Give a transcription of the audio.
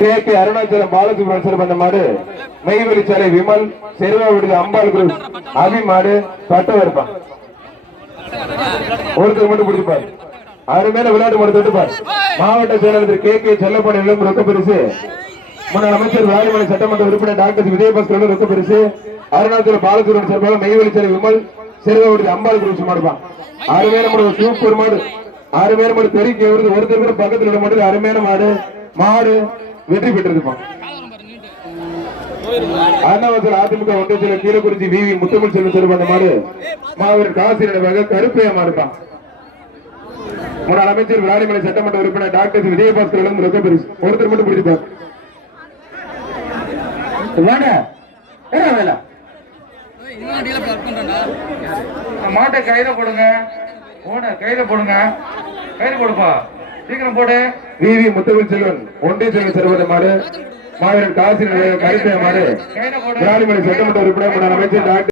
K K Arunachalam Balasubramaniam சிறப்பு அந்த மாடு. மெய்வெளிச்சாலை விமல் செருவாவுடைய அம்பாள் குரு அபி மாடு பட்டம் இருப்பான் ஒருத்தர் மட்டும் பிடிச்சிப்பார் அருமையான விளையாட்டு மாடு தொட்டுப்பார். மாவட்ட செயலாளர் கே கே செல்லப்பட இளம் ரொக்க பரிசு. முன்னாள் அமைச்சர் ராஜமலை சட்டமன்ற உறுப்பினர் டாக்டர் விஜயபாஸ்கர் ரொக்க பரிசு. அருணாச்சல பாலசுப்ரமணியம் சார்பாக மெய்வெளிச்சாலை விமல் செருவாவுடைய அம்பாள் குரு மாடுப்பான் அருமையான மாடு சூப்பர் மாடு. அருமையான மாடு பெருக்கி ஒருத்தர் கூட பக்கத்தில் உள்ள மாடு அருமையான மாடு. மாடு. வெற்றி பெற்றிருப்பான் அண்ணாவசல் அதிமுக ஒன்றியத்தில் கீழக்குறிச்சி விவி முத்தமிழ் செல்வ சிறுபாண்ட மாடு. மாவீரர் காசி நினைவாக கருப்பையமா இருப்பான் முன்னாள் அமைச்சர் விளாடிமலை சட்டமன்ற உறுப்பினர் டாக்டர் விஜயபாஸ்கர் ரொக்க பரிசு. ஒருத்தர் மட்டும் பிடிச்சிப்பார் வேணா மாட்டை கையில போடுங்க ஓன கையில போடுங்க. கையில கொடுப்பா. சீக்கிரம் போடு. வி வி முத்தமிழ் செல்வன் ஒன்றிய செல்வன் சிறுபாண்ட மாடு. மாவீரர் காசி கருப்பைய மாடு. விளாடிமலை சட்டமன்ற உறுப்பினர் அமைச்சர் டாக்டர்